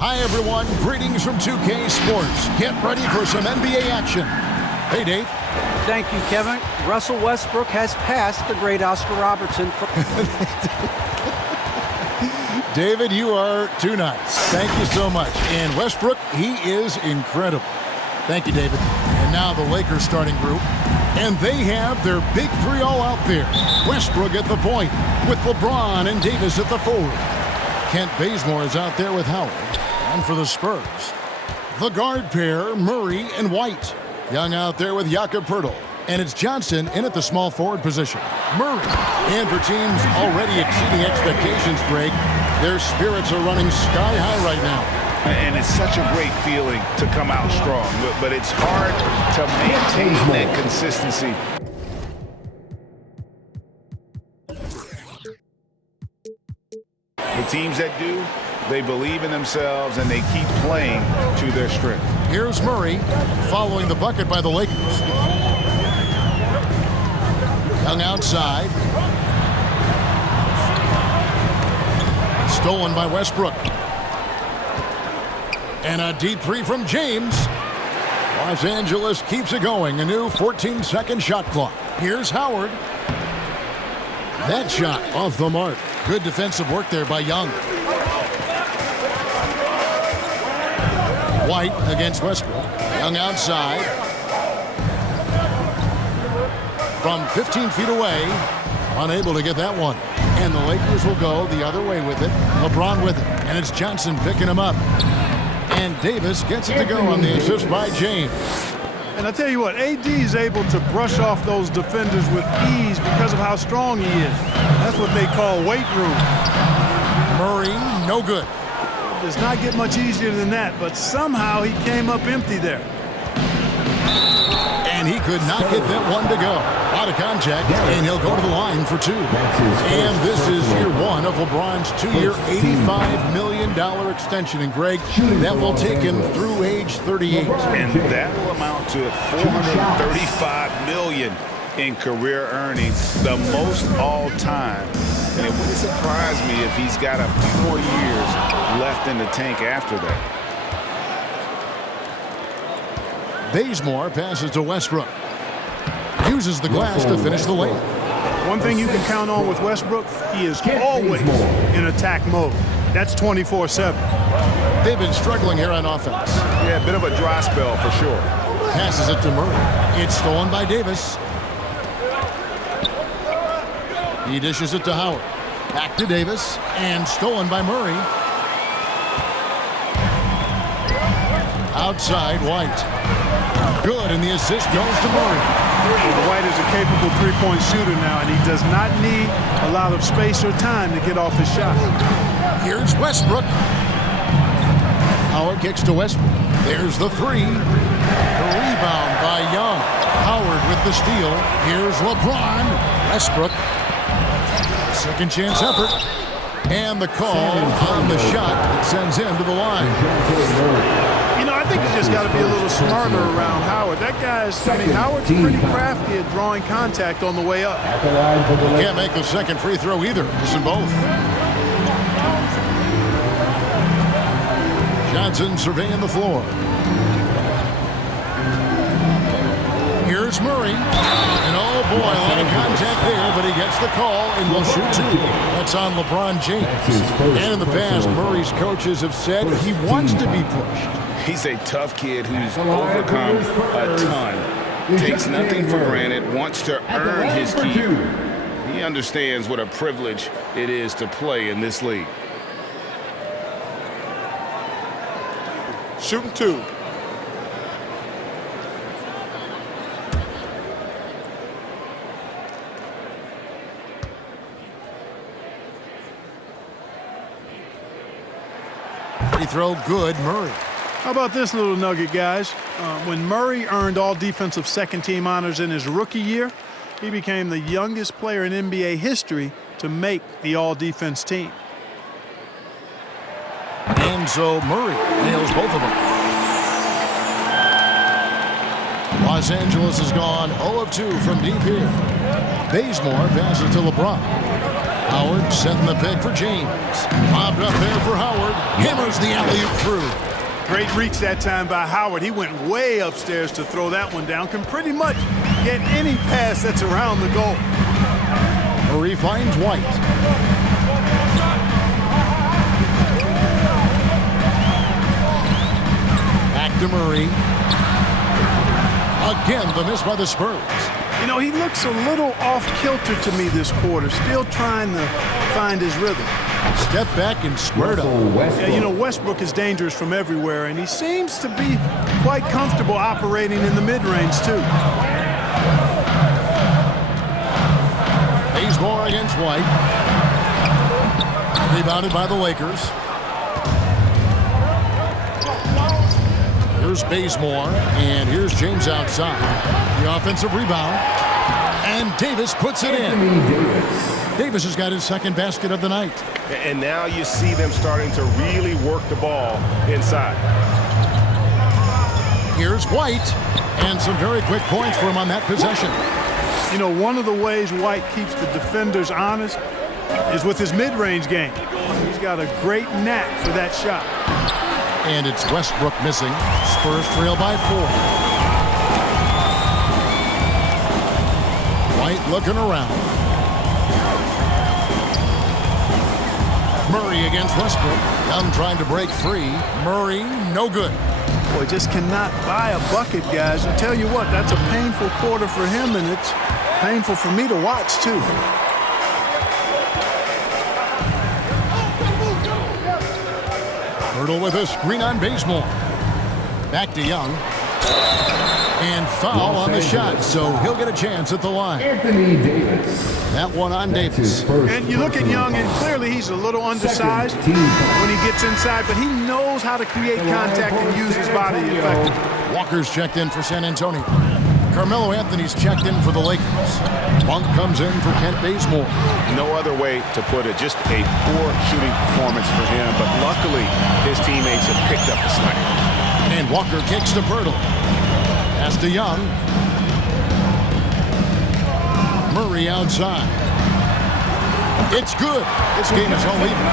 Hi, everyone. Greetings from 2K Sports. Get ready for some NBA action. Hey, Dave. Thank you, Kevin. Russell Westbrook has passed the great Oscar Robertson. David, you are too nice. Thank you so much. And Westbrook, he is incredible. Thank you, David. And now the Lakers starting group. And they have their big three all out there. Westbrook at the point with LeBron and Davis at the forward. Kent Bazemore is out there with Howard. And for the Spurs, the guard pair, Murray and White. Young out there with Jakob Poeltl. And it's Johnson in at the small forward position. Murray. And for teams already exceeding expectations, Greg, their spirits are running sky high right now. And it's such a great feeling to come out strong, but it's hard to maintain that consistency. The teams that do, they believe in themselves and they keep playing to their strength. Here's Murray following the bucket by the Lakers. Young outside. Stolen by Westbrook. And a deep three from James. Los Angeles keeps it going. A new 14-second shot clock. Here's Howard. That shot off the mark. Good defensive work there by Young. White against Westbrook. Young outside. From 15 feet away. Unable to get that one. And the Lakers will go the other way with it. LeBron with it. And it's Johnson picking him up. And Davis gets it to go on the assist by James. And I tell you what, AD is able to brush off those defenders with ease because of how strong he is. That's what they call weight room. Murray, no good. It does not get much easier than that, but somehow he came up empty there. And he could not get that one to go. Out of contact, and he'll go to the line for two. And this is year one of LeBron's two-year, $85 million extension. And, Greg, that will take him through age 38. And that will amount to $435 million in career earnings, the most all-time. And it wouldn't surprise me if he's got a few more years left in the tank after that. Bazemore passes to Westbrook. Uses the glass to finish the layup. One thing you can count on with Westbrook, he is always in attack mode. That's 24/7. They've been struggling here on offense. Yeah, a bit of a dry spell for sure. Passes it to Murray. It's stolen by Davis. He dishes it to Howard. Back to Davis. And stolen by Murray. Outside, White. Good, and the assist goes to Murray. White is a capable three-point shooter now, and he does not need a lot of space or time to get off his shot. Here's Westbrook. Howard kicks to Westbrook. There's the three. The rebound by Young. Howard with the steal. Here's LeBron. Westbrook. Second chance effort. And the call on the shot that sends him to the line. You know, I think you just got to be a little smarter around Howard. That guy's, Howard's pretty crafty at drawing contact on the way up. He can't make the second free throw either. Missing both. Johnson surveying the floor. Here's Murray. And oh boy, a lot of contact there, but he gets the call and will shoot two. That's on LeBron James. And in the past, Murray's coaches have said he wants to be pushed. He's a tough kid who's overcome a ton. Takes nothing for granted, wants to earn his keep. He understands what a privilege it is to play in this league. Shooting two. Free throw good, Murray. How about this little nugget, guys? When Murray earned all defensive second-team honors in his rookie year, he became the youngest player in NBA history to make the all-defense team. And so Murray nails both of them. Los Angeles has gone 0 of 2 from deep here. Bazemore passes to LeBron. Howard setting the pick for James. Lobbed up there for Howard. Hammers the alley-oop through. Great reach that time by Howard. He went way upstairs to throw that one down. Can pretty much get any pass that's around the goal. Murray finds White. Back to Murray. Again, the miss by the Spurs. You know, he looks a little off-kilter to me this quarter, still trying to find his rhythm. Step back and squared up. Yeah, you know, Westbrook is dangerous from everywhere, and he seems to be quite comfortable operating in the mid-range, too. Bazemore against White. Rebounded by the Lakers. Here's Bazemore, and here's James outside. The offensive rebound, and Davis puts it in. Davis has got his second basket of the night. And now you see them starting to really work the ball inside. Here's White, and some very quick points for him on that possession. You know, one of the ways White keeps the defenders honest is with his mid-range game. He's got a great knack for that shot. And it's Westbrook missing. Spurs trail by 4. White looking around. Murray against Westbrook. Young trying to break free. Murray, no good. Boy, just cannot buy a bucket, guys. I tell you what, that's a painful quarter for him, and it's painful for me to watch, too. Hurdle with a screen on Bazemore. Back to Young. And foul on the shot, so he'll get a chance at the line. Anthony Davis. That one on Davis. And you look at Young, and clearly he's a little undersized when he gets inside, but he knows how to create contact and use his body effectively. Walker's checked in for San Antonio. Carmelo Anthony's checked in for the Lakers. Monk comes in for Kent Bazemore. No other way to put it. Just a poor shooting performance for him, but luckily his teammates have picked up the slack. And Walker kicks to Pirtle. Pass to Young. Murray outside. It's good. This game is all even.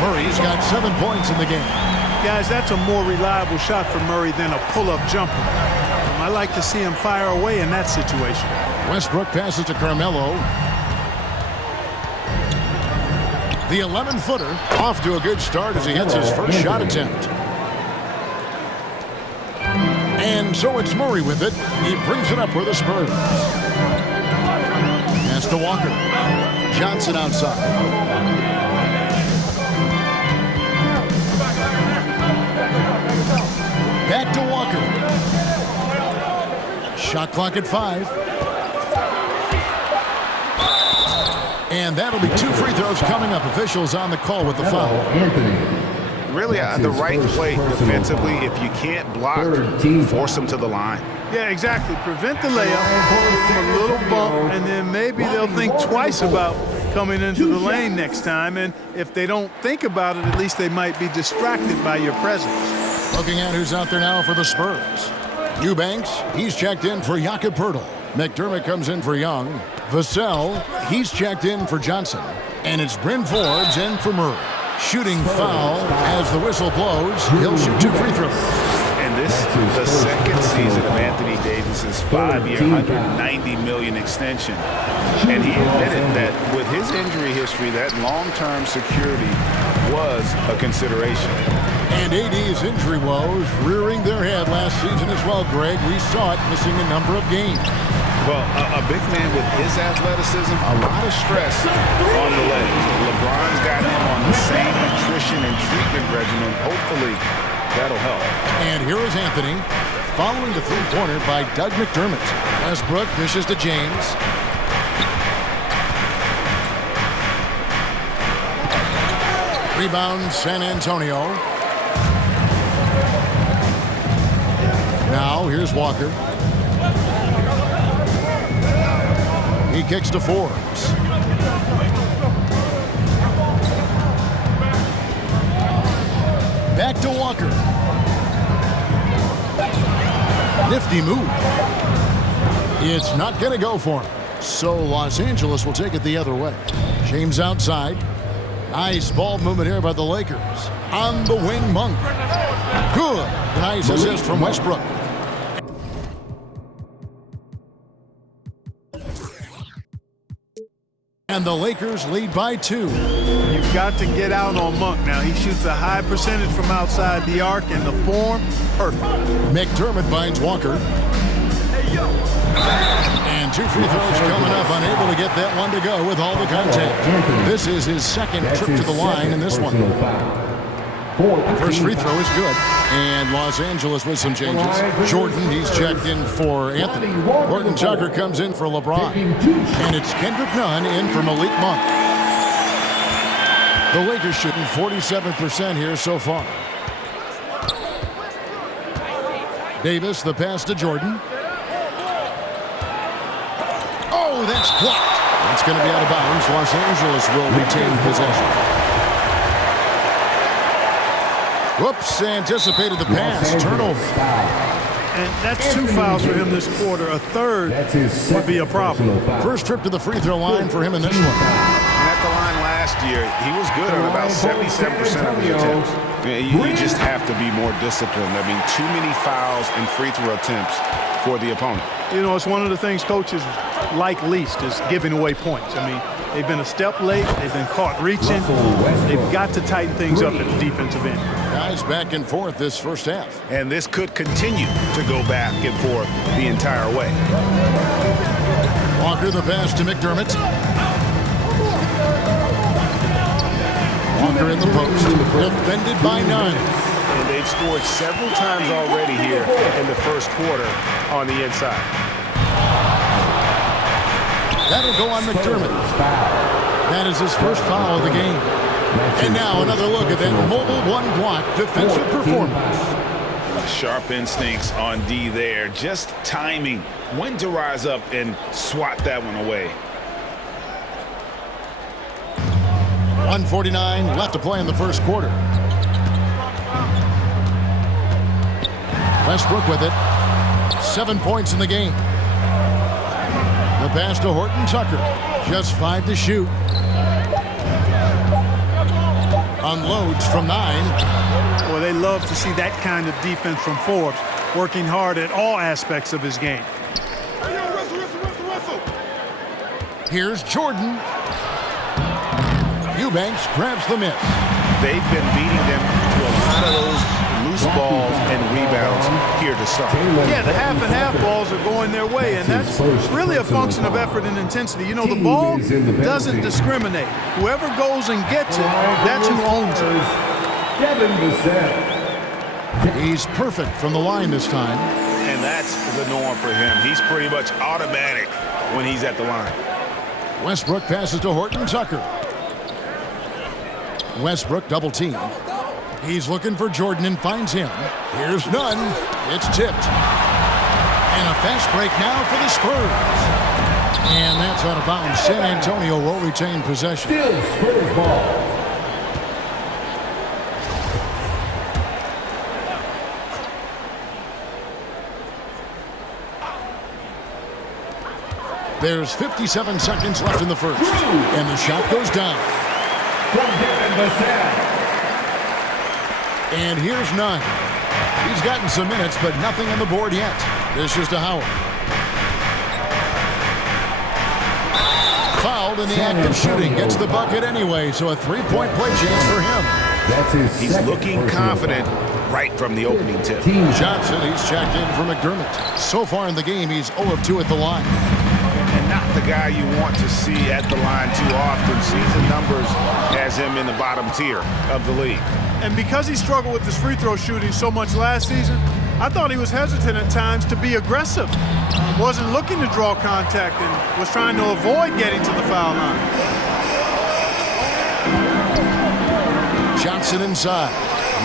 Murray's got 7 points in the game. Guys, that's a more reliable shot for Murray than a pull-up jumper. I like to see him fire away in that situation. Westbrook passes to Carmelo. The 11-footer off to a good start as he hits his first shot attempt. And so it's Murray with it. He brings it up for the Spurs. Pass to Walker. Johnson outside. Back to Walker. Shot clock at 5. And that'll be 2 free throws coming up. Officials on the call with the foul. Really, the right play defensively. If you can't block, force them to the line. Yeah, exactly. Prevent the layup, give them a little bump, and then maybe they'll think twice about coming into the lane next time. And if they don't think about it, at least they might be distracted by your presence. Looking at who's out there now for the Spurs. Eubanks, he's checked in for Jakob Poeltl. McDermott comes in for Young. Vassell, he's checked in for Johnson. And it's Bryn Forbes in for Murray. Shooting foul as the whistle blows. He'll shoot 2 free throws. And this is the second season of Anthony Davis's 5-year, $190 million extension. And he admitted that with his injury history, that long-term security was a consideration. And AD's injury woes rearing their head last season as well, Greg. We saw it missing a number of games. Well, a big man with his athleticism, a lot of stress on the legs. LeBron's got him on the same nutrition and treatment regimen. Hopefully, that'll help. And here is Anthony, following the three-pointer by Doug McDermott. Westbrook dishes to James. Rebound, San Antonio. Now, here's Walker. He kicks to Forbes. Back to Walker. Nifty move. It's not going to go for him. So Los Angeles will take it the other way. James outside. Nice ball movement here by the Lakers. On the wing, Monk. Good. Nice assist from Westbrook. And the Lakers lead by 2. You've got to get out on Monk now. He shoots a high percentage from outside the arc, and the form, perfect. McDermott finds Walker. And 2 free throws coming up, unable to get that one to go with all the contact. This is his second trip to the line in this one. First free throw is good. And Los Angeles with some changes. Jordan, he's checked in for Anthony. Horton Tucker comes in for LeBron. And it's Kendrick Nunn in for Malik Monk. The Lakers shooting 47% here so far. Davis, the pass to Jordan. Oh, that's blocked. That's going to be out of bounds. Los Angeles will retain possession. Whoops, anticipated the pass. Turnover. And that's 2 fouls for him this quarter. A third would be a problem. First trip to the free throw line for him in this one. And at the line last year, he was good on about 77% of his attempts. You just have to be more disciplined. I mean, too many fouls and free throw attempts for the opponent. You know, it's one of the things coaches like least is giving away points. I mean, they've been a step late. They've been caught reaching. They've got to tighten things up at the defensive end. Guys back and forth this first half. And this could continue to go back and forth the entire way. Walker the pass to McDermott. Walker in the post. Defended by Nunn. And they've scored several times already here in the first quarter on the inside. That'll go on McDermott. That is his first foul of the game. And now another look at that mobile one-block defensive performance. Sharp instincts on D there. Just timing when to rise up and swat that one away. 1:49 left to play in the first quarter. Westbrook with it. 7 points in the game. The pass to Horton Tucker. Just 5 to shoot. Unloads from 9. Well, they love to see that kind of defense from Forbes, working hard at all aspects of his game. Here's Jordan. Eubanks grabs the miss. They've been beating them to a lot of those loose balls and rebounds here to start. Yeah, the half and half balls are going their way, and that's really a function of effort and intensity. You know, the ball doesn't discriminate. Whoever goes and gets it, that's who owns it. He's perfect from the line this time. And that's the norm for him. He's pretty much automatic when he's at the line. Westbrook passes to Horton Tucker. Westbrook double team. He's looking for Jordan and finds him. Here's Nunn. It's tipped. And a fast break now for the Spurs. And that's out of bounds. San Antonio will retain possession. Still Spurs ball. There's 57 seconds left in the first. And the shot goes down. And here's Nunn. He's gotten some minutes, but nothing on the board yet. This is to Howard. Fouled in the act of shooting. Gets the bucket anyway, so a three-point play chance for him. That's his He's looking confident right from the opening tip. Johnson, he's checked in for McDermott. So far in the game, he's 0 of 2 at the line. And not the guy you want to see at the line too often. Season numbers has him in the bottom tier of the league. And because he struggled with his free throw shooting so much last season, I thought he was hesitant at times to be aggressive. Wasn't looking to draw contact and was trying to avoid getting to the foul line. Johnson inside.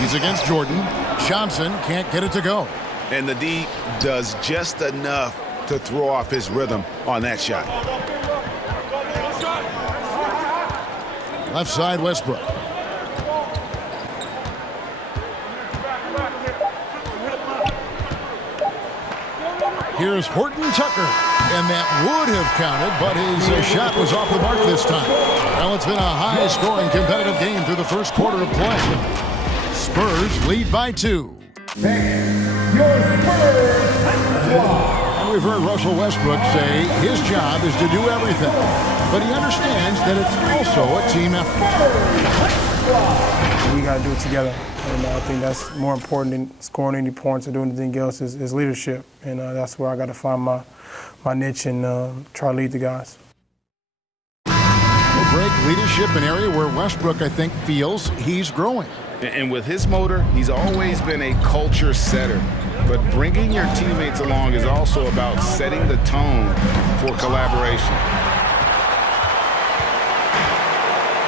He's against Jordan. Johnson can't get it to go. And the D does just enough to throw off his rhythm on that shot. Left side, Westbrook. Here's Horton Tucker. And that would have counted, but his shot was off the mark this time. Well, it's been a high-scoring competitive game through the first quarter of play. Spurs lead by 2. Your Spurs And we've heard Russell Westbrook say his job is to do everything, but he understands that it's also a team effort. We got to do it together, and I think that's more important than scoring any points or doing anything else is leadership, and that's where I got to find my niche and try to lead the guys. Break leadership, an area where Westbrook, I think, feels he's growing. And with his motor, he's always been a culture setter. But bringing your teammates along is also about setting the tone for collaboration.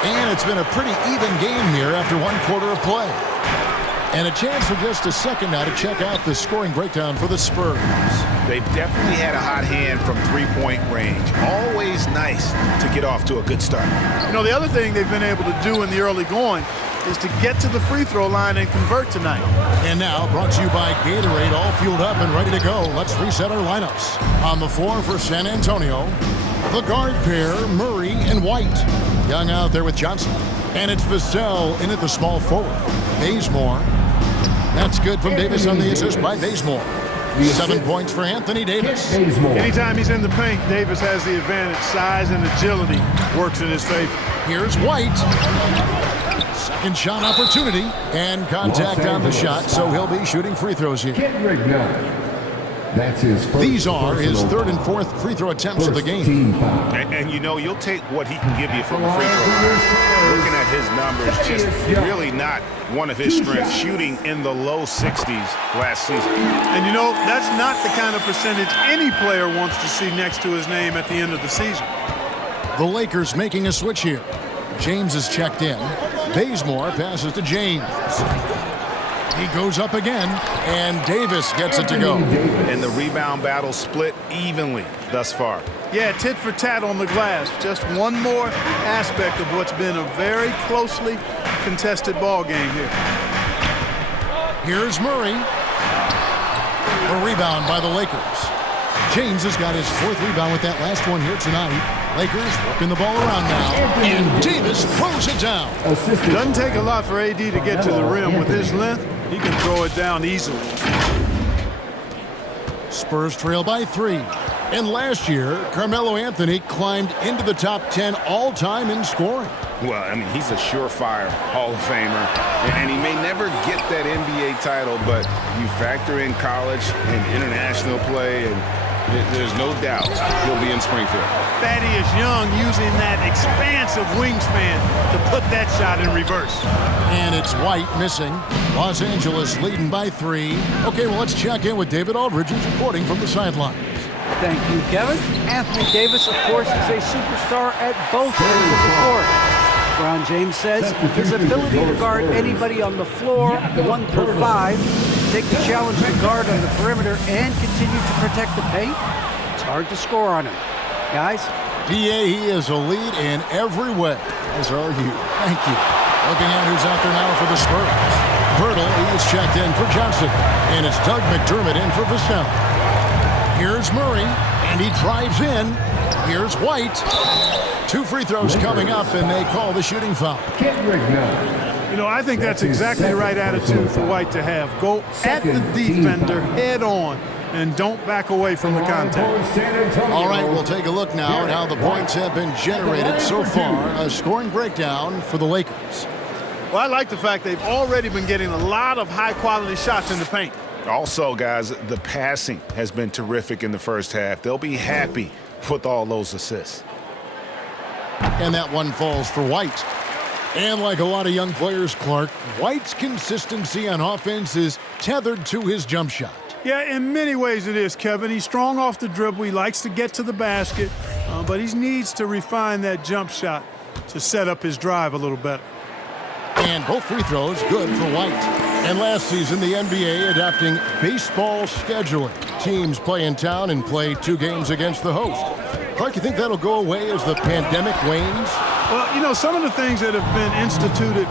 And it's been a pretty even game here after one quarter of play. And a chance for just a second now to check out the scoring breakdown for the Spurs. They've definitely had a hot hand from three-point range. Always nice to get off to a good start. You know, the other thing they've been able to do in the early going is to get to the free throw line and convert tonight. And now, brought to you by Gatorade, all fueled up and ready to go. Let's reset our lineups. On the floor for San Antonio, the guard pair, Murray and White. Young out there with Johnson. And it's Vassell in at the small forward. Bazemore. That's good from Davis on the assist by Bazemore. 7 points for Anthony Davis. Anytime he's in the paint, Davis has the advantage. Size and agility works in his favor. Here's White. Second shot opportunity. And contact on the shot, so he'll be shooting free throws here. That's his first. These are his third and fourth free throw attempts of the game. And you know, you'll take what he can give you from the free throw. Looking at his numbers, just really not one of his strengths, shooting in the low 60s last season. And you know, that's not the kind of percentage any player wants to see next to his name at the end of the season. The Lakers making a switch here. James is checked in. Bazemore passes to James. He goes up again, and Davis gets it to go. And the rebound battle split evenly thus far. Yeah, tit for tat on the glass. Just one more aspect of what's been a very closely contested ball game here. Here's Murray. A rebound by the Lakers. James has got his fourth rebound with that last one here tonight. Lakers working the ball around now, and Davis throws it down. Doesn't take a lot for AD to get to the rim. With his length, he can throw it down easily. Spurs trail by 3. And last year, Carmelo Anthony climbed into the top 10 all-time in scoring. Well, I mean, he's a surefire Hall of Famer, and he may never get that NBA title, but you factor in college and international play, and there's no doubt he'll be in Springfield. Thaddeus Young using that expansive wingspan to put that shot in reverse. And it's White missing. Los Angeles leading by 3. Okay, well, let's check in with David Aldridge, who's reporting from the sidelines. Thank you, Kevin. Anthony Davis, of course, is a superstar at both ends of the court. LeBron James says his ability to guard anybody on the floor, 1 through 5, take the challenge to guard on the perimeter, and continue to protect the paint, it's hard to score on him. Guys? DA, he is a lead in every way, as are you. Thank you. Looking at who's out there now for the Spurs. Birtle, he is checked in for Johnson, and it's Doug McDermott in for Vassell. Here's Murray, and he drives in. Here's White. 2 free throws coming up, and they call the shooting foul. You know, I think that's exactly the right attitude for White to have. Go at the defender head on and don't back away from the contact. All right, we'll take a look now at how the points have been generated so far. A scoring breakdown for the Lakers. Well, I like the fact they've already been getting a lot of high-quality shots in the paint. Also, guys, the passing has been terrific in the first half. They'll be happy with all those assists. And that one falls for White. And like a lot of young players, Clark, White's consistency on offense is tethered to his jump shot. Yeah, in many ways it is, Kevin. He's strong off the dribble. He likes to get to the basket, but he needs to refine that jump shot to set up his drive a little better. And both free throws good for White. And last season, the NBA adopting baseball scheduling. Teams play in town and play 2 games against the host. Clark, you think that'll go away as the pandemic wanes? Well, you know, some of the things that have been instituted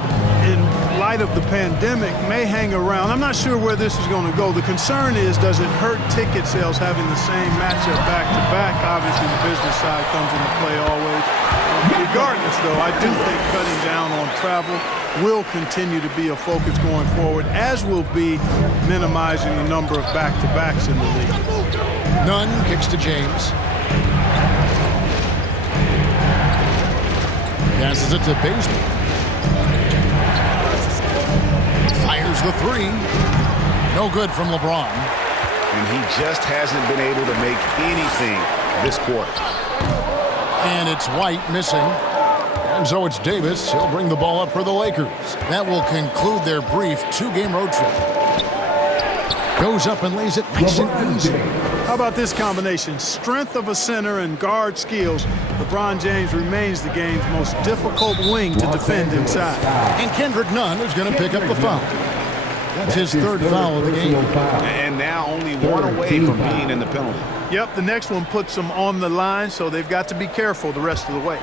in light of the pandemic may hang around. I'm not sure where this is going to go. The concern is, does it hurt ticket sales having the same matchup back-to-back? Obviously, the business side comes into play always. Regardless, though, I do think cutting down on travel will continue to be a focus going forward, as will be minimizing the number of back-to-backs in the league. Nunn kicks to James. Passes it to Bazemore. Fires the three. No good from LeBron. And he just hasn't been able to make anything this quarter. And it's White missing. And so it's Davis. He'll bring the ball up for the Lakers. That will conclude their brief two-game road trip. Goes up and lays it nice and easy. How about this combination? Strength of a center and guard skills. LeBron James remains the game's most difficult wing to defend inside. And Kendrick Nunn is going to pick up the foul. That's his third foul of the game. And now only one away from being in the penalty. Yep, the next one puts them on the line, so they've got to be careful the rest of the way.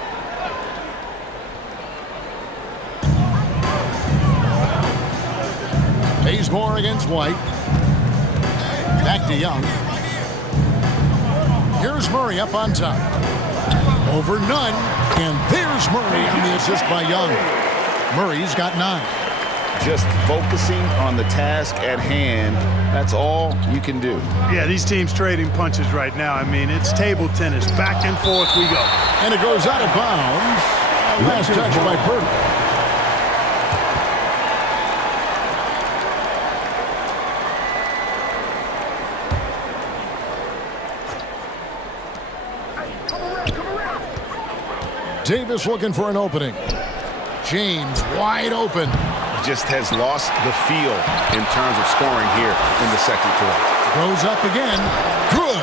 Bazemore against White. Back to Young. Here's Murray up on top. Over Nunn. And there's Murray on the assist by Young. Murray's got 9. Just focusing on the task at hand, that's all you can do. Yeah, these teams trading punches right now. I mean, it's table tennis. Back and forth we go. And it goes out of bounds. Last touch by Purdy. Davis looking for an opening. James wide open. Just has lost the feel in terms of scoring here in the second quarter. Goes up again. Good.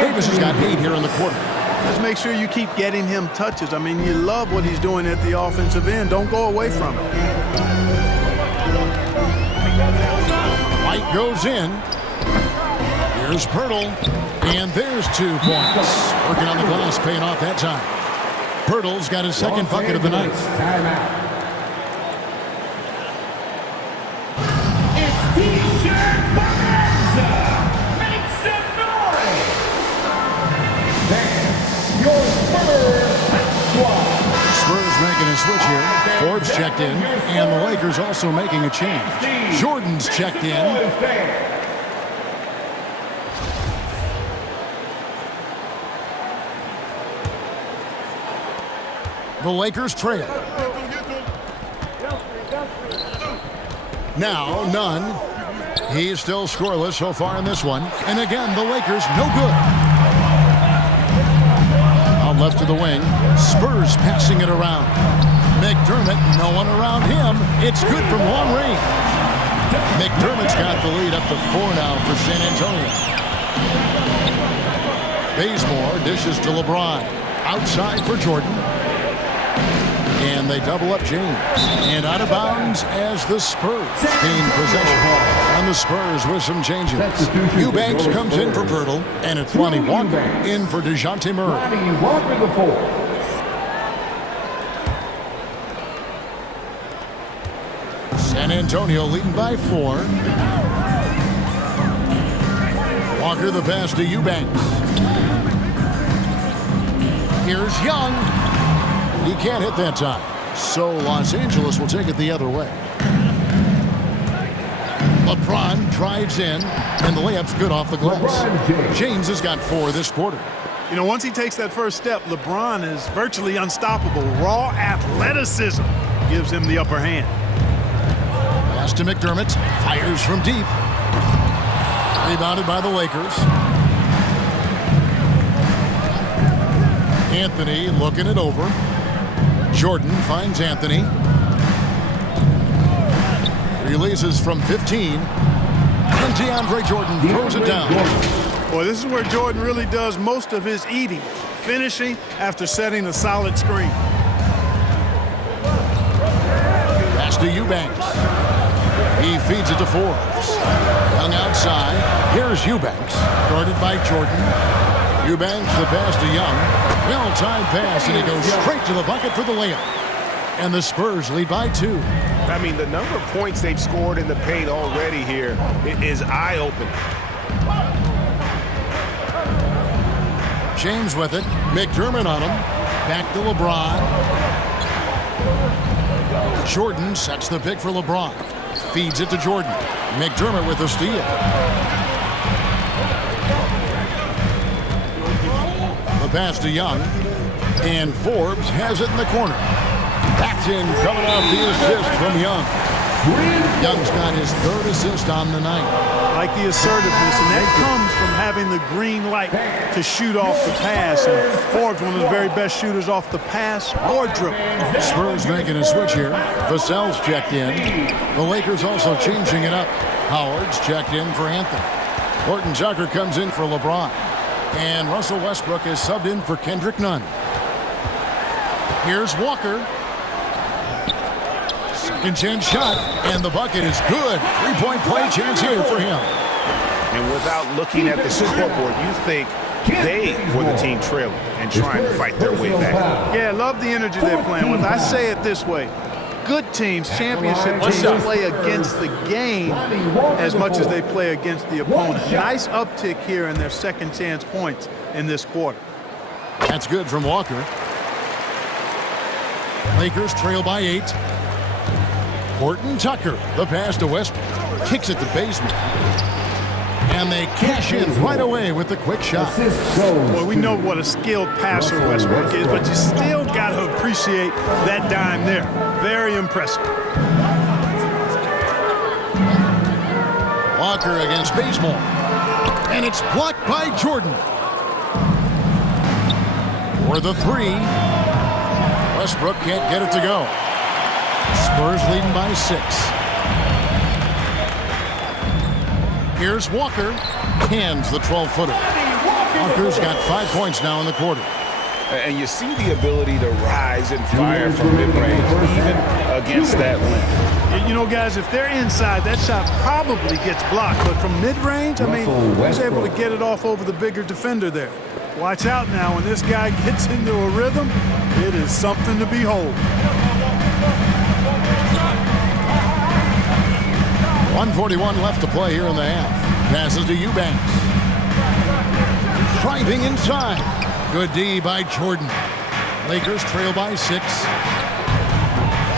Davis has got 8 here in the quarter. Just make sure you keep getting him touches. I mean, you love what he's doing at the offensive end. Don't go away from it. White goes in. Here's Pirtle. And there's 2 points. Working on the glass, paying off that time. Pirtle's got his second bucket of the night. Timeout. It's T-shirt Bonanza. Make some noise. That's your Spurs squad. Spurs making a switch here. Forbes checked in, and the Lakers also making a change. Jordan's checked in. The Lakers trail. Now, Nunn. He's still scoreless so far in this one. And again, the Lakers no good. Out left to the wing. Spurs passing it around. McDermott, no one around him. It's good from long range. McDermott's got the lead up to 4 now for San Antonio. Bazemore dishes to LeBron. Outside for Jordan. And they double up James. And out of bounds as the Spurs gain possession. And the Spurs with some changes. Eubanks comes in for Pirtle. And it's Lonnie Walker in for DeJounte Murray. Lonnie Walker the 4th. San Antonio leading by 4. Walker the pass to Eubanks. Here's Young. He can't hit that time. So Los Angeles will take it the other way. LeBron drives in, and the layup's good off the glass. James has got 4 this quarter. You know, once he takes that first step, LeBron is virtually unstoppable. Raw athleticism gives him the upper hand. Pass to McDermott. Fires from deep. Rebounded by the Lakers. Anthony looking it over. Jordan finds Anthony. Releases from 15. And DeAndre Jordan throws it down. Boy, this is where Jordan really does most of his eating. Finishing after setting a solid screen. Pass to Eubanks. He feeds it to Forbes. Young outside. Here's Eubanks. Guarded by Jordan. Eubanks the pass to Young. Well-timed pass, and he goes straight to the bucket for the layup. And the Spurs lead by 2. I mean, the number of points they've scored in the paint already here is eye-opening. James with it. McDermott on him. Back to LeBron. Jordan sets the pick for LeBron. Feeds it to Jordan. McDermott with the steal. The pass to Young. And Forbes has it in the corner. That's in, coming off the assist from Young. Young's got his 3rd assist on the night. Like the assertiveness, and that comes from having the green light to shoot off the pass. And Forbes, one of the very best shooters off the pass or dribble. Spurs making a switch here. Vassell's checked in. The Lakers also changing it up. Howard's checked in for Anthony. Horton Tucker comes in for LeBron. And Russell Westbrook is subbed in for Kendrick Nunn. Here's Walker. Second chance shot, and the bucket is good. 3-point play chance here for him. And without looking at the scoreboard, you think they were the team trailing and trying to fight their way back. Yeah, love the energy they're playing with. I say it this way. Good teams, championship teams, play against the game as much as they play against the opponent. Nice uptick here in their second chance points in this quarter. That's good from Walker. Lakers trail by 8. Horton Tucker, the pass to Westbrook. Kicks it to Bazemore. And they cash in right away with the quick shot. Boy, we know what a skilled passer Westbrook is, but you still got to appreciate that dime there. Very impressive. Walker against Bazemore. And it's blocked by Jordan. For the 3. Westbrook can't get it to go. Spurs leading by 6. Here's Walker. Hands the 12-footer. Walker's got 5 points now in the quarter. And you see the ability to rise and fire from mid-range, even against that length. You know, guys, if they're inside, that shot probably gets blocked. But from mid-range, I mean, he's able to get it off over the bigger defender there. Watch out now. When this guy gets into a rhythm, it is something to behold. 1:41 left to play here in the half. Passes to Eubanks. Driving inside. Good D by Jordan. Lakers trail by 6.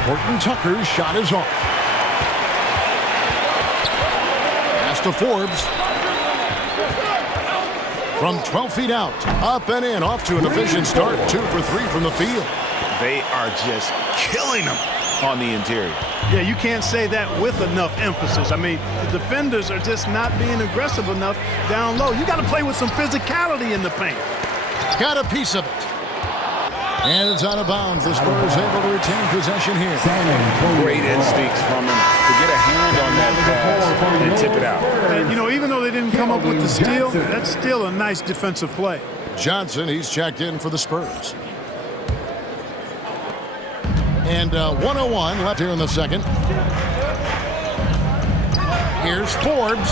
Horton Tucker's shot is off. Pass to Forbes. From 12 feet out. Up and in. Off to an efficient start. 2 for 3 from the field. They are just killing them on the interior. Yeah, you can't say that with enough emphasis. I mean, the defenders are just not being aggressive enough down low. You got to play with some physicality in the paint. Got a piece of it. And it's out of bounds. The Spurs able to retain possession here. Great instincts from him to get a hand on that pass and tip it out. And, you know, even though they didn't come up with the steal, that's still a nice defensive play. Johnson, he's checked in for the Spurs. And 1:01 left here in the second. Here's Forbes.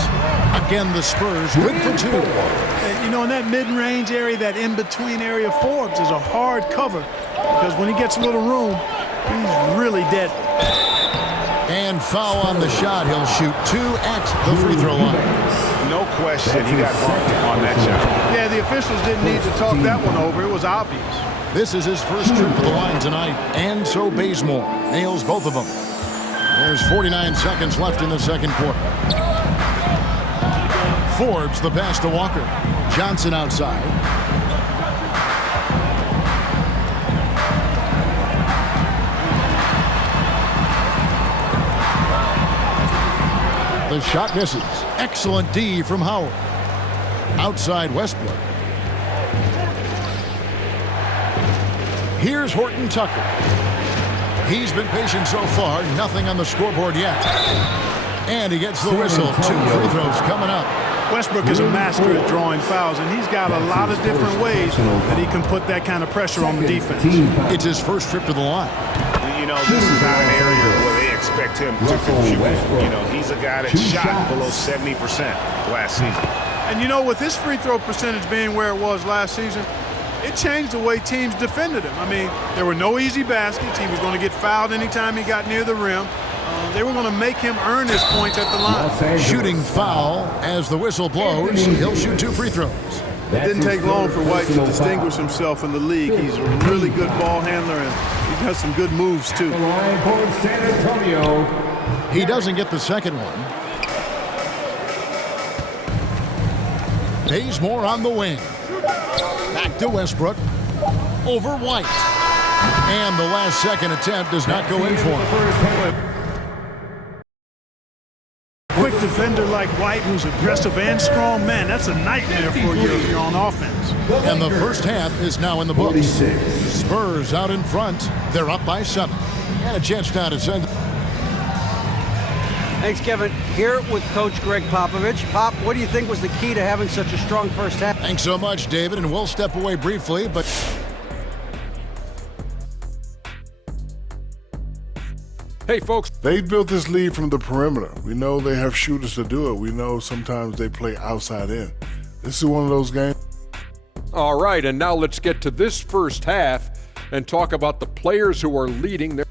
Again, the Spurs good for 2. And, you know, in that mid-range area, that in-between area, Forbes is a hard cover because when he gets a little room, he's really dead. And foul on the shot. He'll shoot 2 at the free throw line. No question, he got bumped on that shot. Yeah, the officials didn't need to talk that one over. It was obvious. This is his first trip to the line tonight, and so Bazemore nails both of them. There's 49 seconds left in the second quarter. Forbes the pass to Walker. Johnson outside. The shot misses. Excellent D from Howard. Outside Westbrook. Here's Horton Tucker. He's been patient so far. Nothing on the scoreboard yet. And he gets the whistle. 2 free throws coming up. Westbrook is a master at drawing fouls, and he's got a lot of different ways that he can put that kind of pressure on the defense. It's his first trip to the line. You know, this is not an area where they expect him to contribute. You know, he's a guy that shot below 70% last season. And, you know, with his free throw percentage being where it was last season, it changed the way teams defended him. I mean, there were no easy baskets. He was going to get fouled anytime he got near the rim. They were going to make him earn his points at the line. Shooting foul as the whistle blows. He'll shoot 2 free throws. It didn't take long for White to distinguish himself in the league. He's a really good ball handler, and he has some good moves, too. San Antonio. He doesn't get the second one. Bazemore on the wing. Back to Westbrook. Over White. And the last second attempt does not go in for him. Quick defender like White, who's aggressive and strong, man, that's a nightmare for you if you're on offense. And the first half is now in the books. Spurs out in front. They're up by 7. And a chance now to send. Thanks, Kevin. Here with Coach Greg Popovich. Pop, what do you think was the key to having such a strong first half? Thanks so much, David, and we'll step away briefly, but hey, folks. They built this lead from the perimeter. We know they have shooters to do it. We know sometimes they play outside in. This is one of those games. All right, and now let's get to this first half and talk about the players who are leading their.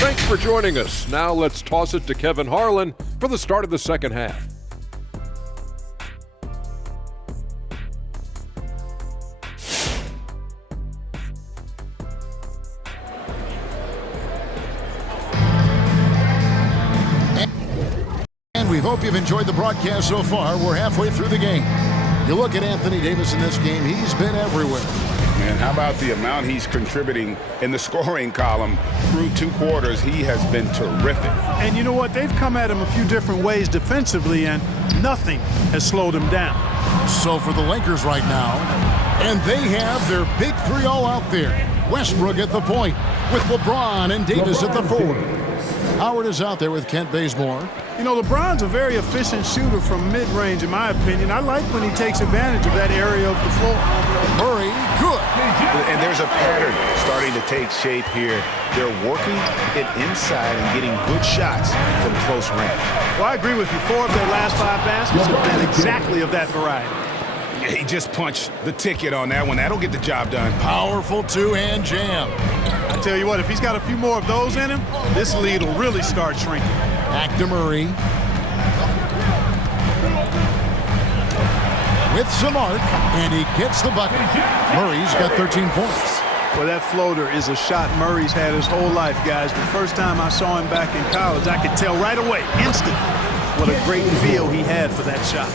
Thanks for joining us. Now let's toss it to Kevin Harlan for the start of the second half. we hope you've enjoyed the broadcast so far. We're halfway through the game. You look at Anthony Davis in this game, he's been everywhere. And how about the amount he's contributing in the scoring column through 2 quarters? He has been terrific. And you know what? They've come at him a few different ways defensively, and nothing has slowed him down. So for the Lakers right now, and they have their big 3 all out there. Westbrook at the point with LeBron and Davis at the 4. Howard is out there with Kent Bazemore. You know, LeBron's a very efficient shooter from mid-range, in my opinion. I like when he takes advantage of that area of the floor. Murray, good. And there's a pattern starting to take shape here. They're working it inside and getting good shots from close range. Well, I agree with you. 4 of their last 5 baskets have been exactly of that variety. He just punched the ticket on that one. That'll get the job done. Powerful 2-hand jam. I tell you what, if he's got a few more of those in him, this lead will really start shrinking. Back to Murray. With some arc, and he gets the bucket. Murray's got 13 points. Well, that floater is a shot Murray's had his whole life, guys. The first time I saw him back in college, I could tell right away, instant, what a great feel he had for that shot.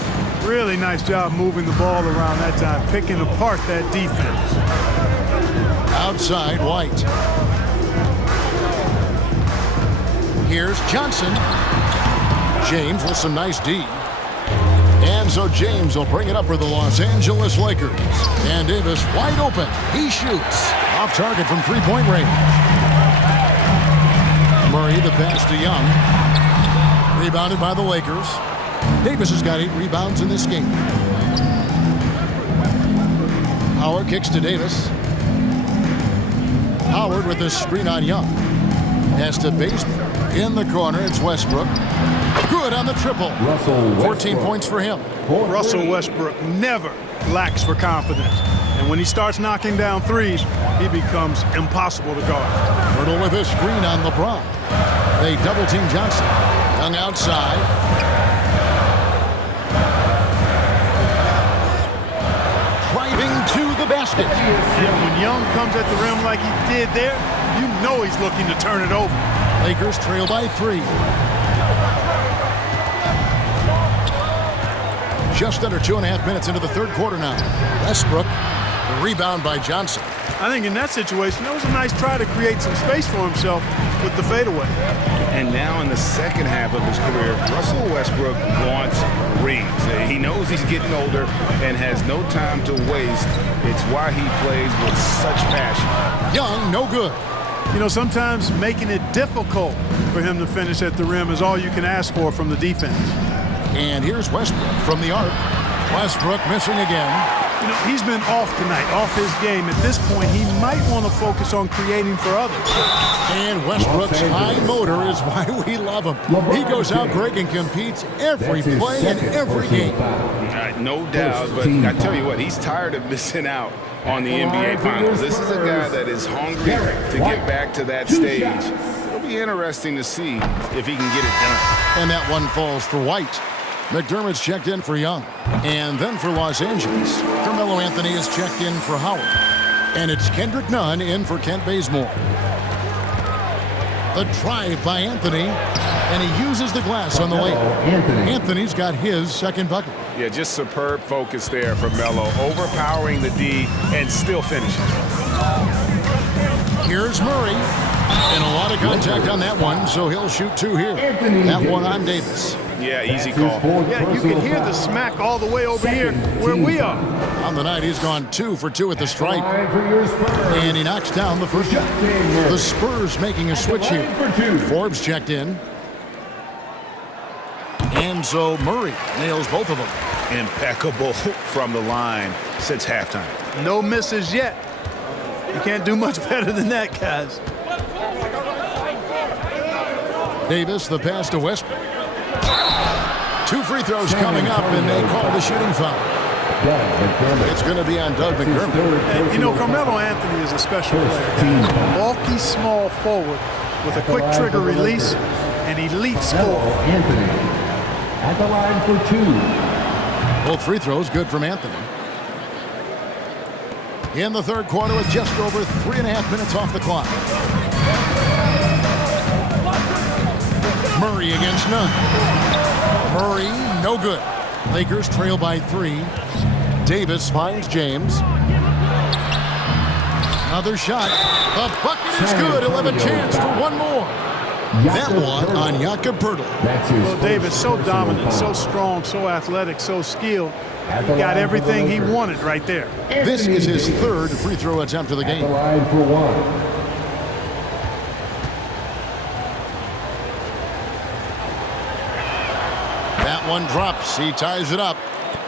Really nice job moving the ball around that time, picking apart that defense. Outside, White. Here's Johnson. James with some nice D. And so James will bring it up for the Los Angeles Lakers. And Davis wide open. He shoots. Off target from 3-point range. Murray the pass to Young. Rebounded by the Lakers. Davis has got 8 rebounds in this game. Howard kicks to Davis. Howard with a screen on Young. Pass to Bazemore. In the corner, it's Westbrook. Good on the triple. 14 points for him. Russell Westbrook never lacks for confidence. And when he starts knocking down threes, he becomes impossible to guard. Hurdle with a screen on LeBron. They double-team Johnson. Young outside. Driving to the basket. And when Young comes at the rim like he did there, you know he's looking to turn it over. Lakers trail by 3. Just under 2.5 minutes into the third quarter now. Westbrook, the rebound by Johnson. I think in that situation, that was a nice try to create some space for himself with the fadeaway. And now in the second half of his career, Russell Westbrook wants rings. He knows he's getting older and has no time to waste. It's why he plays with such passion. Young, no good. You know, sometimes making it difficult for him to finish at the rim is all you can ask for from the defense. And here's Westbrook from the arc. Westbrook missing again. You know, he's been off tonight, off his game. At this point, he might want to focus on creating for others. And Westbrook's high motor is why we love him. He goes out, Greg, and competes every play and every game. No doubt, but I tell you what, he's tired of missing out on the NBA Finals. This is a guy that is hungry to get back to that stage. It'll be interesting to see if he can get it done. And that one falls for White. McDermott's checked in for Young. And then for Los Angeles, Carmelo Anthony is checked in for Howard. And it's Kendrick Nunn in for Kent Bazemore. The drive by Anthony, and he uses the glass on the layup. Anthony's got his second bucket. Yeah, just superb focus there from Melo, overpowering the D and still finishing. Here's Murray, and a lot of contact on that one, so he'll shoot two here. That one on Davis. Yeah, easy call. Yeah, you can hear the smack all the way over here where we are. On the night, he's gone 2 for 2 at the stripe. And he knocks down the first shot. The Spurs making a switch here. Forbes checked in. And so Murray nails both of them. Impeccable from the line since halftime. No misses yet. You can't do much better than that, guys. Davis, the pass to Westbrook. 2 free throws coming up, and they call the shooting foul. It's going to be on Doug McDermott. And, you know, Carmelo Anthony is a special player. A bulky, small forward with a quick trigger release, an elite scorer. Anthony at the line for 2. Both free throws good from Anthony. In the third quarter with just over 3.5 minutes off the clock. Murray against Nunn. Murray, no good. Lakers trail by 3. Davis finds James. Another shot. The bucket is good. He'll have a chance for one more. That one on Jakob Poeltl. Well, Davis, so dominant, so strong, so athletic, so skilled. He got everything he wanted right there. This is his third free throw attempt of the game. Line for 1. That one drops. He ties it up.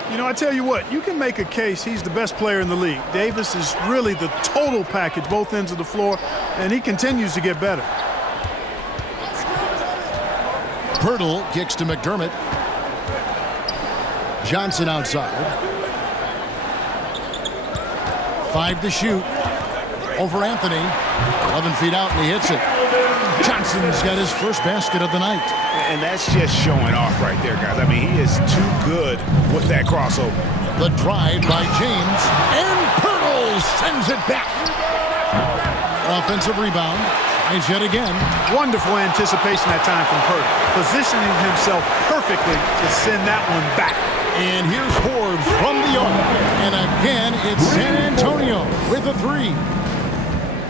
You know, I tell you what, you can make a case he's the best player in the league. Davis is really the total package, both ends of the floor, and he continues to get better. Poeltl kicks to McDermott. Johnson outside. 5 to shoot. Over Anthony. 11 feet out, and he hits it. Johnson's got his first basket of the night. And that's just showing off right there, guys. I mean, he is too good with that crossover. The drive by James, and Poeltl sends it back. Offensive rebound. Tries yet again. Wonderful anticipation that time from Poeltl, positioning himself perfectly to send that one back. And here's Forbes from the arc. And again, it's San Antonio with a 3.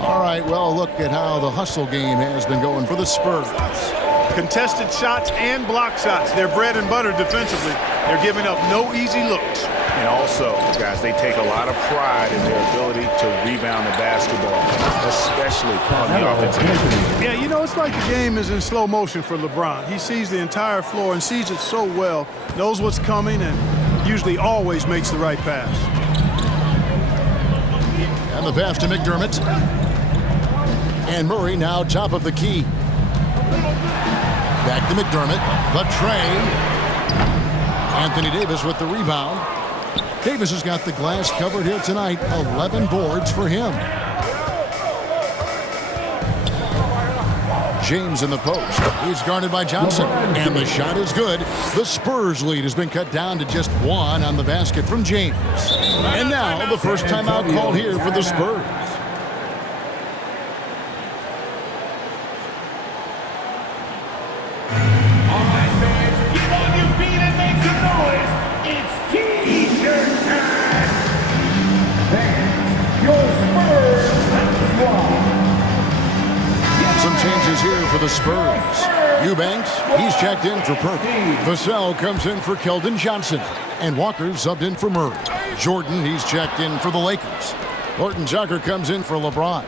All right, well, look at how the hustle game has been going for the Spurs. Contested shots and block shots. They're bread and butter defensively. They're giving up no easy looks. And also, guys, they take a lot of pride in their ability to rebound the basketball, especially on the offensive end. Yeah, you know, it's like the game is in slow motion for LeBron. He sees the entire floor and sees it so well, knows what's coming, and usually always makes the right pass. And the pass to McDermott. And Murray now top of the key. Back to McDermott. The tray. Anthony Davis with the rebound. Davis has got the glass covered here tonight. 11 boards for him. James in the post. He's guarded by Johnson. And the shot is good. The Spurs lead has been cut down to just 1 on the basket from James. And now the first timeout called here for the Spurs. Changes here for the Spurs. Eubanks, he's checked in for Perk. Vassell comes in for Keldon Johnson. And Walker subbed in for Murray. Jordan, he's checked in for the Lakers. Horton Tucker comes in for LeBron.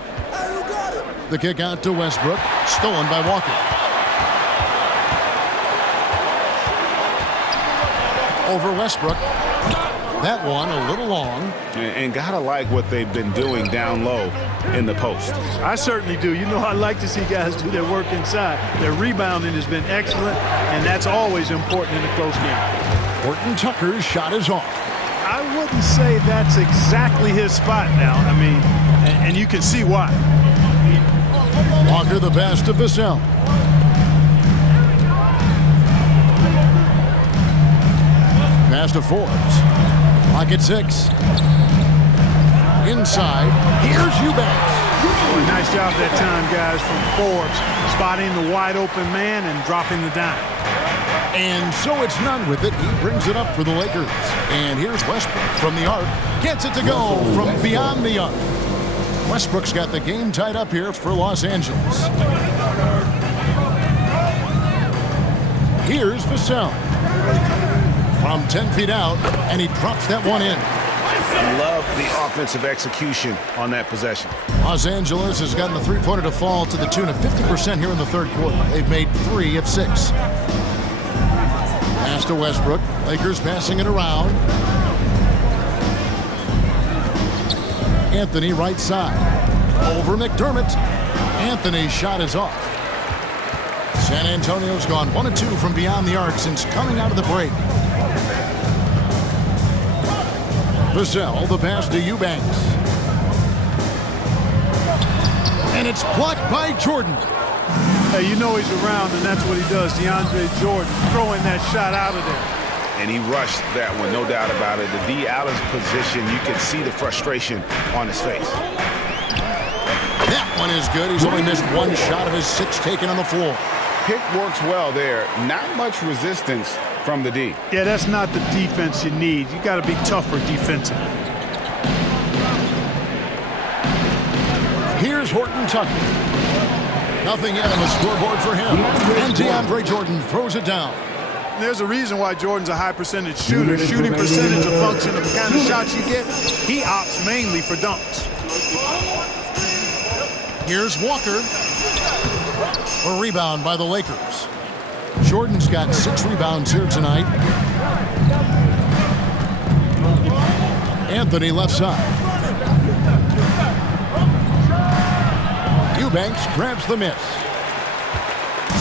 The kick out to Westbrook, stolen by Walker. Over Westbrook. That one a little long. And gotta like what they've been doing down low in the post. I certainly do. You know, I like to see guys do their work inside. Their rebounding has been excellent, and that's always important in a close game. Horton Tucker's shot is off. I wouldn't say that's exactly his spot now. I mean, and you can see why. Walker the pass to Vassell. Pass to Forbes. Lock at 6. Inside. Here's Eubanks. Boy, nice job that time, guys, from Forbes. Spotting the wide open man and dropping the dime. And so it's none with it. He brings it up for the Lakers. And here's Westbrook from the arc. Gets it to go from beyond the arc. Westbrook's got the game tied up here for Los Angeles. Here's Vassell. From 10 feet out, and he drops that one in. Love the offensive execution on that possession. Los Angeles has gotten the three-pointer to fall to the tune of 50% here in the third quarter. They've made 3 of 6. Pass to Westbrook. Lakers passing it around. Anthony right side. Over McDermott. Anthony's shot is off. San Antonio's gone 1 of 2 from beyond the arc since coming out of the break. Vassell, the pass to Eubanks. And it's blocked by Jordan. Hey, you know he's around, and that's what he does. DeAndre Jordan throwing that shot out of there. And he rushed that one, no doubt about it. The D out of position, you can see the frustration on his face. That one is good. He's only missed 1 shot of his 6 taken on the floor. Pick works well there. Not much resistance from the D. Yeah, that's not the defense you need. You got to be tougher defensively. Here's Horton Tucker. Nothing yet on the scoreboard for him. And DeAndre Jordan throws it down. There's a reason why Jordan's a high percentage shooter. Shooting percentage a function of the kind of shots you get. He opts mainly for dunks. Here's Walker. A rebound by the Lakers. Jordan's got 6 rebounds here tonight. Anthony left side. Eubanks grabs the miss.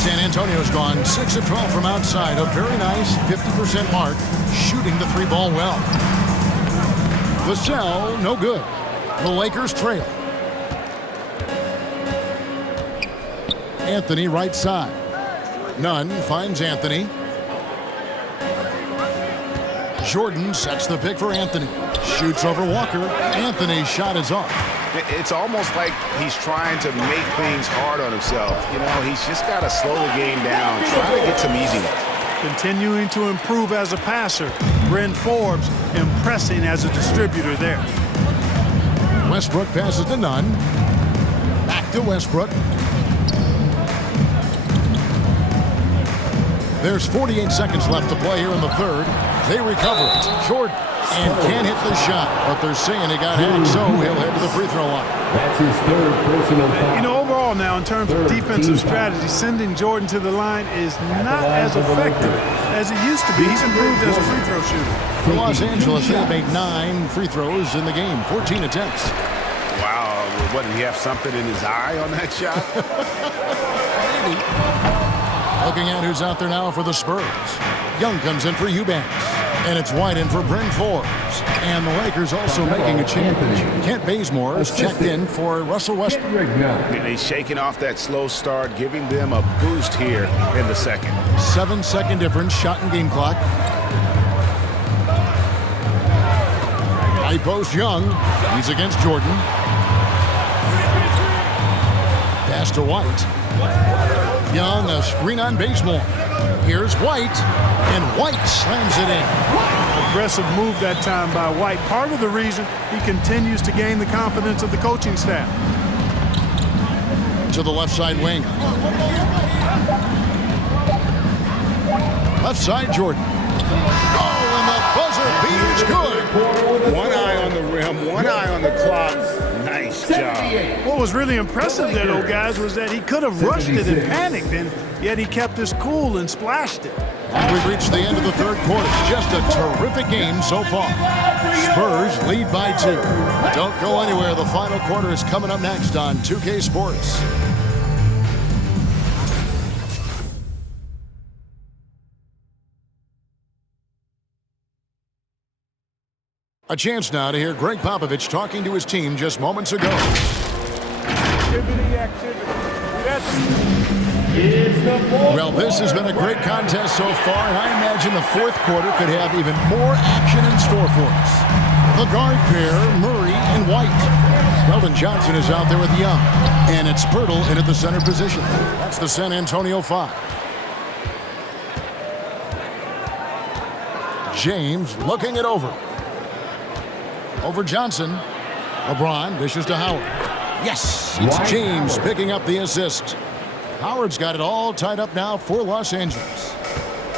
San Antonio's gone 6 of 12 from outside. A very nice 50% mark. Shooting the 3-ball well. Vassell, no good. The Lakers trail. Anthony right side. Nunn finds Anthony. Jordan sets the pick for Anthony. Shoots over Walker. Anthony's shot is off. It's almost like he's trying to make things hard on himself. You know, he's just got to slow the game down, try to get some easy ones. Continuing to improve as a passer. Bryn Forbes impressing as a distributor there. Westbrook passes to Nunn. Back to Westbrook. There's 48 seconds left to play here in the third. They recover it. Jordan and can't hit the shot, but they're saying he got hacked, so he'll head to the free throw line. That's his 3rd personal foul. You know, overall now, in terms of defensive strategy, sending Jordan to the line is not as effective as it used to be. He's improved as a free throw shooter. For Los Angeles, they made 9 free throws in the game, 14 attempts. Wow, what, did he have something in his eye on that shot? Looking at who's out there now for the Spurs. Young comes in for Eubanks. And it's White in for Bryn Forbes. And the Lakers also making a change. Kent Bazemore is checked in for Russell Westbrook. And he's shaking off that slow start, giving them a boost here in the second. 7-second difference, shot and game clock. High post Young. He's against Jordan. Pass to White. Young, a screen on Bazemore. Here's White, and White slams it in. Aggressive move that time by White. Part of the reason he continues to gain the confidence of the coaching staff. To the left side wing. Left side, Jordan. Oh, and the buzzer beater's good. One eye on the rim, one eye on the clock. Nice job. What was really impressive there, though, guys, was that he could have rushed it and panicked, and yet he kept his cool and splashed it. And we've reached the end of the third quarter. Just a terrific game so far. Spurs lead by 2. Don't go anywhere. The final quarter is coming up next on 2K Sports. A chance now to hear Greg Popovich talking to his team just moments ago. Well, this has been a great contest so far, and I imagine the fourth quarter could have even more action in store for us. The guard pair, Murray and White. Weldon Johnson is out there with Young, and it's Pirtle in at the center position. That's the San Antonio 5. James looking it over. Over Johnson. LeBron dishes to Howard. Yes, it's James picking up the assist. Howard's got it all tied up now for Los Angeles.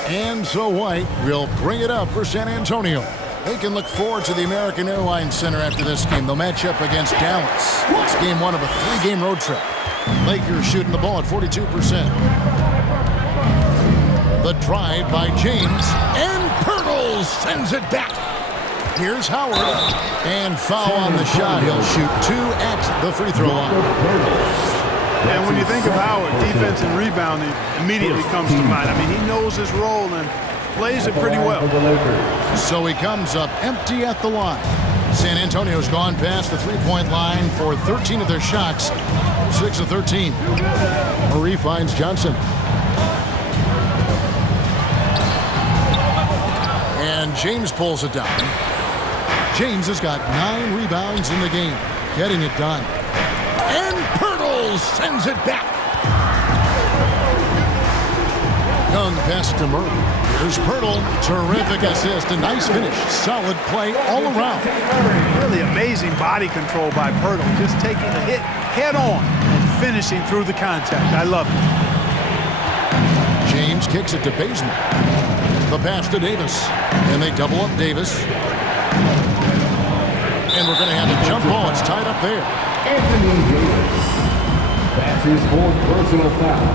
And so White will bring it up for San Antonio. They can look forward to the American Airlines Center after this game. They'll match up against Dallas. It's game 1 of a 3-game road trip. Lakers shooting the ball at 42%. The drive by James, and Pirtle sends it back. Here's Howard, and foul on the shot. He'll shoot 2 at the free throw line. And when you think of Howard, defense and rebounding immediately comes to mind. I mean, he knows his role and plays it pretty well. So he comes up empty at the line. San Antonio's gone past the three-point line for 13 of their shots, 6 of 13. Murray finds Johnson. And James pulls it down. James has got 9 rebounds in the game, getting it done. And Pirtle sends it back. Young pass to Murray. Here's Pirtle. Terrific assist. A nice finish. Solid play all around. Really amazing body control by Pirtle. Just taking the hit head on and finishing through the contact. I love it. James kicks it to Bazemore. The pass to Davis. And they double up Davis. And we're going to have a jump ball. It's tied up there. Anthony Davis. That's his 4th personal foul.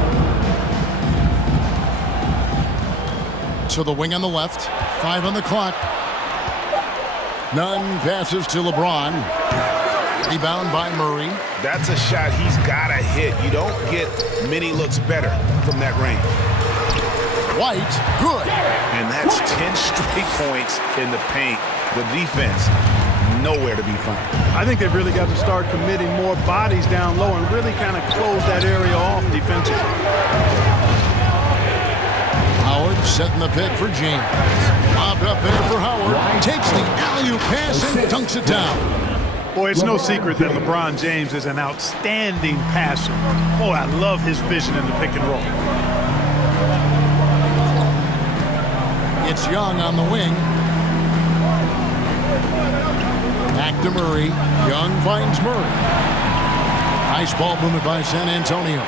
To the wing on the left. 5 on the clock. Nunn passes to LeBron. Rebound by Murray. That's a shot he's got to hit. You don't get many looks better from that range. White, good. And that's 10 straight points in the paint. The defense, nowhere to be found. I think they've really got to start committing more bodies down low and really kind of close that area off defensively. Howard setting the pick for James. Lobbed up there for Howard. Takes the alley-oop pass and dunks it down. Boy, it's no secret that LeBron James is an outstanding passer. Boy, I love his vision in the pick and roll. It's Young on the wing. Back to Murray. Young finds Murray. Nice ball movement by San Antonio.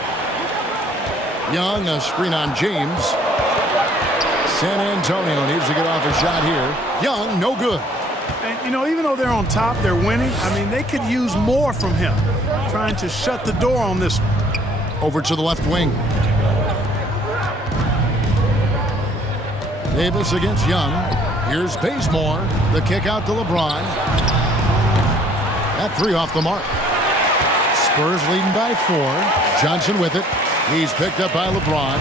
Young, a screen on James. San Antonio needs to get off a shot here. Young, no good. And, you know, even though they're on top, they're winning. I mean, they could use more from him. Trying to shut the door on this. Over to the left wing. Davis against Young. Here's Bazemore. The kick out to LeBron. That 3 off the mark. Spurs leading by 4. Johnson with it. He's picked up by LeBron.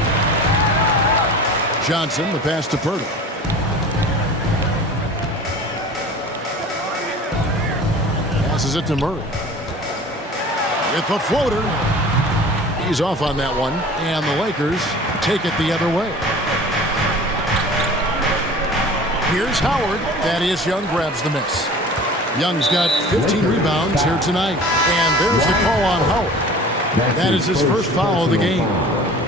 Johnson, the pass to Pirtle. Passes it to Murray. With the floater. He's off on that one. And the Lakers take it the other way. Here's Howard. Thaddeus Young grabs the miss. Young's got 15 rebounds here tonight. And there's the call on Howard. That is his first foul of the game.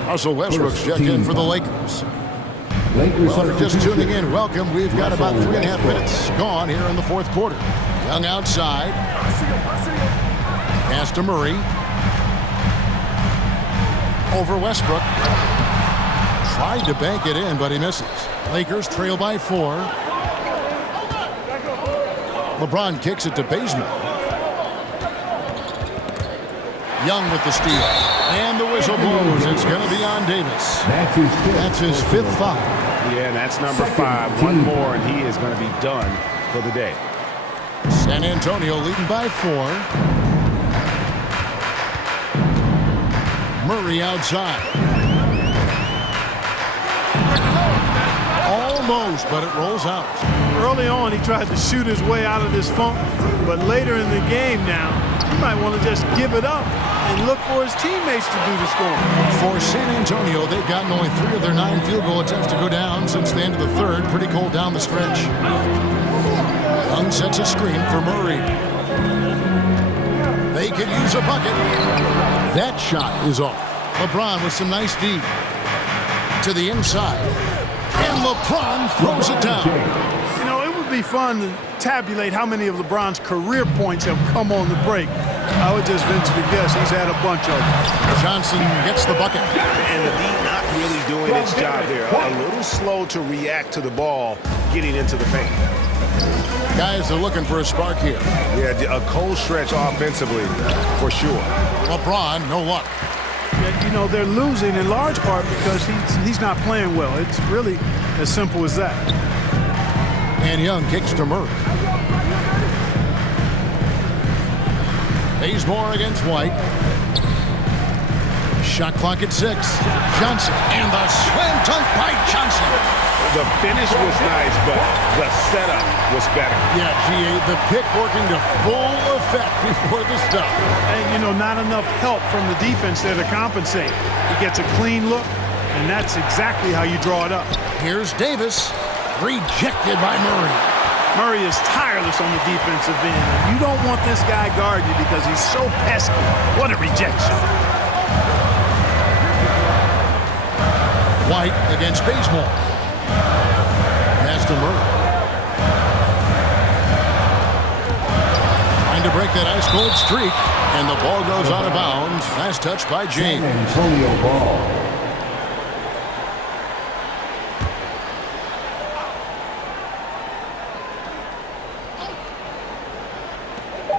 Russell Westbrook's checked in for the Lakers. Well, if you're just tuning in, welcome. We've got about 3.5 minutes gone here in the fourth quarter. Young outside. Pass to Murray. Over Westbrook. Tried to bank it in, but he misses. Lakers trail by 4. LeBron kicks it to Bazemore. Young with the steal. And the whistle blows. It's going to be on Davis. That's his fifth foul. Yeah, and that's number 5. One more, and he is going to be done for the day. San Antonio leading by 4. Murray outside. Almost, but it rolls out. Early on, he tried to shoot his way out of this funk, but later in the game now, he might want to just give it up and look for his teammates to do the scoring. For San Antonio, they've gotten only 3 of their 9 field goal attempts to go down since the end of the third. Pretty cold down the stretch. Young sets a screen for Murray. They could use a bucket. That shot is off. LeBron with some nice D. To the inside. And LeBron throws it down. You know, it would be fun to tabulate how many of LeBron's career points have come on the break. I would just venture to guess he's had a bunch of them. Johnson gets the bucket. And the D not really doing its job there. A little slow to react to the ball getting into the paint. Guys are looking for a spark here. Yeah, a cold stretch offensively, for sure. LeBron, no luck. Yeah, you know, they're losing in large part because he's not playing well. It's really as simple as that. And Young kicks to Murray. Bazemore against White. Shot clock at 6. Johnson, and the slam dunk by Johnson. The finish was nice, but the setup was better. Yeah, GA, the pick working to full effect before the stuff. And, you know, not enough help from the defense there to compensate. He gets a clean look, and that's exactly how you draw it up. Here's Davis, rejected by Murray. Murray is tireless on the defensive end. You don't want this guy guarding you because he's so pesky. What a rejection. White against Bazemore. Pass to Murray. Trying to break that ice-cold streak, and the ball goes out of bounds. Last touch by James. Antonio ball.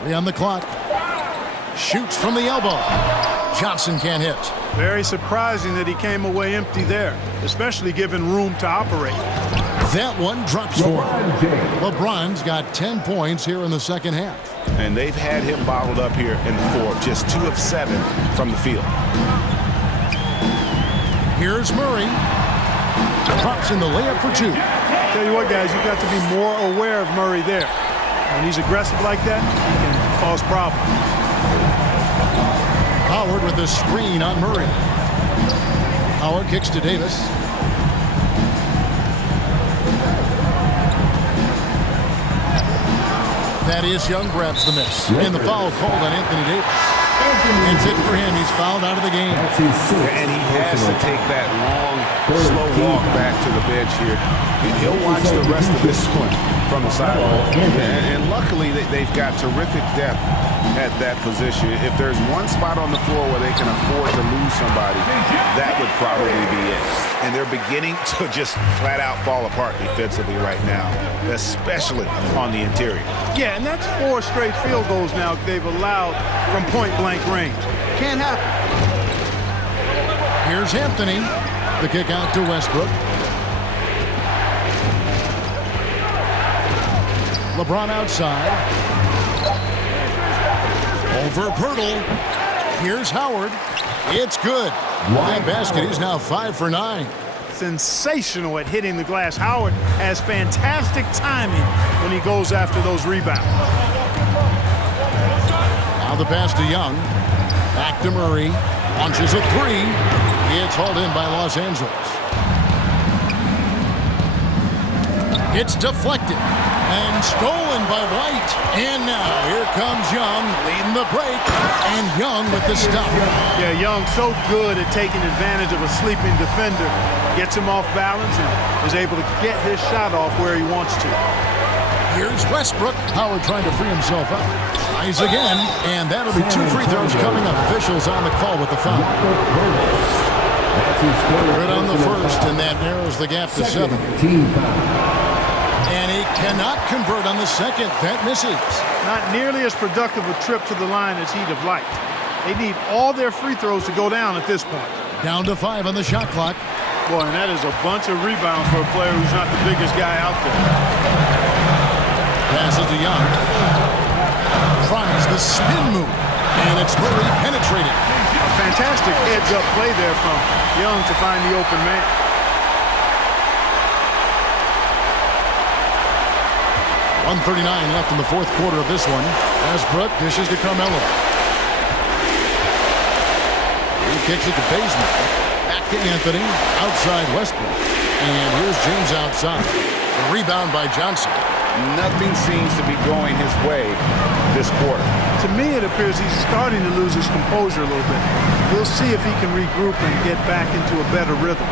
Three on the clock. Shoots from the elbow. Johnson can't hit. Very surprising that he came away empty there, especially given room to operate. That one drops for him. LeBron's got 10 points here in the second half. And they've had him bottled up here in the fourth, just 2 of 7 from the field. Here's Murray. Drops in the layup for 2. Tell you what, guys, you've got to be more aware of Murray there. When he's aggressive like that, he can cause problems. Howard with the screen on Murray. Howard kicks to Davis. Thaddeus Young grabs the miss. And the foul called on Anthony Davis. It's it for him. He's fouled out of the game. And he has to take that long, slow walk back to the bench here. He'll watch the rest of this one from the sideline. And luckily, they've got terrific depth at that position. If there's one spot on the floor where they can afford to lose somebody, that would probably be it. And they're beginning to just flat out fall apart defensively right now, especially on the interior. Yeah, and that's 4 straight field goals now they've allowed from point-blank range. Can't happen. Here's Anthony. The kick out to Westbrook. LeBron outside. Over Pirtle. Here's Howard. It's good. That basket, he's now 5 for 9. Sensational at hitting the glass. Howard has fantastic timing when he goes after those rebounds. Now the pass to Young. Back to Murray. Launches a 3. It's hauled in by Los Angeles. It's deflected and stolen by White. And now here comes Young leading the break. And Young with the stop. Yeah, Young so good at taking advantage of a sleeping defender. Gets him off balance and is able to get his shot off where he wants to. Here's Westbrook. Howard trying to free himself up. Tries again, and that'll be 2 free throws coming up. Officials on the call with the foul. Good on the first, and that narrows the gap to 7. And he cannot convert on the second. That misses. Not nearly as productive a trip to the line as he'd have liked. They need all their free throws to go down at this point. Down to 5 on the shot clock. Boy, and that is a bunch of rebounds for a player who's not the biggest guy out there. Passes to Young. Tries the spin move. And it's Murray penetrating. A fantastic heads-up play there from Young to find the open man. .139 left in the fourth quarter of this one. Westbrook dishes to Carmelo. He kicks it to Bazemore. Back to Anthony. Outside Westbrook. And here's James outside. A rebound by Johnson. Nothing seems to be going his way this quarter. To me, it appears he's starting to lose his composure a little bit. We'll see if he can regroup and get back into a better rhythm.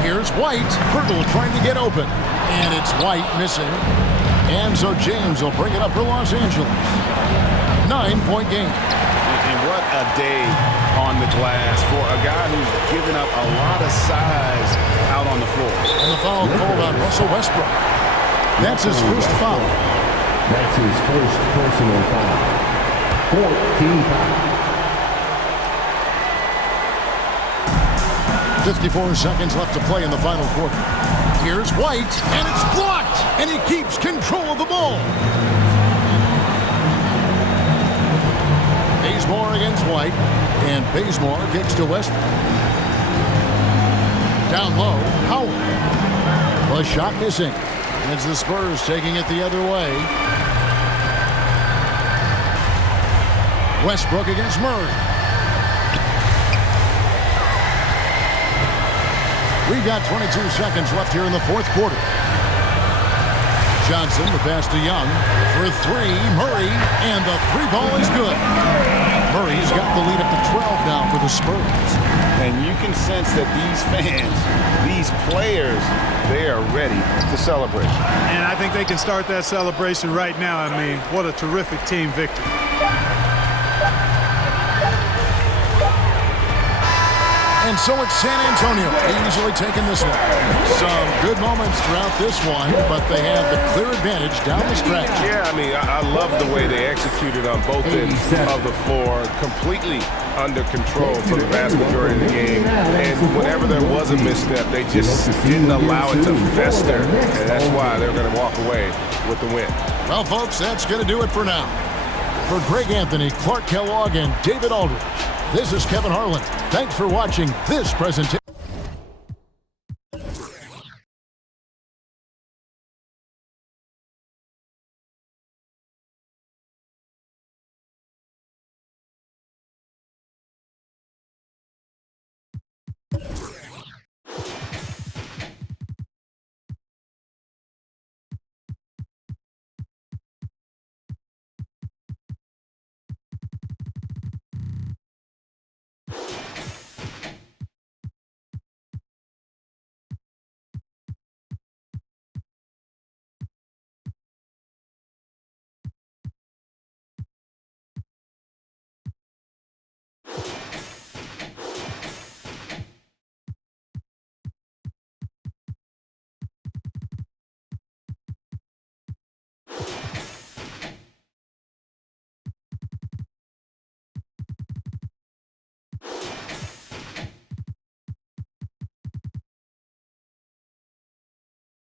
Here's White. Pirtle trying to get open. And it's White missing. And so James will bring it up for Los Angeles. 9-point game. And what a day on the glass for a guy who's given up a lot of size out on the floor. And the foul called on Russell Westbrook. That's his first foul. That's his first personal foul. 14 foul. 54 seconds left to play in the final quarter. Here's White, and it's blocked, and he keeps control of the ball. Bazemore against White, and Bazemore kicks to Westbrook. Down low, Howard. The shot missing. And it's the Spurs taking it the other way. Westbrook against Murray. We've got 22 seconds left here in the fourth quarter. Johnson, the pass to Young. For 3, Murray, and the 3 ball is good. Murray's got the lead up to 12 now for the Spurs. And you can sense that these fans, these players, they are ready to celebrate. And I think they can start that celebration right now. I mean, what a terrific team victory. And so it's San Antonio easily taking this one. Some good moments throughout this one, but they have the clear advantage down the stretch. Yeah, I mean, I love the way they executed on both ends of the floor, completely under control for the vast majority of the game. And whenever there was a misstep, they just didn't allow it to fester. And that's why they're going to walk away with the win. Well, folks, that's going to do it for now. For Greg Anthony, Clark Kellogg, and David Aldridge, this is Kevin Harlan. Thanks for watching this presentation.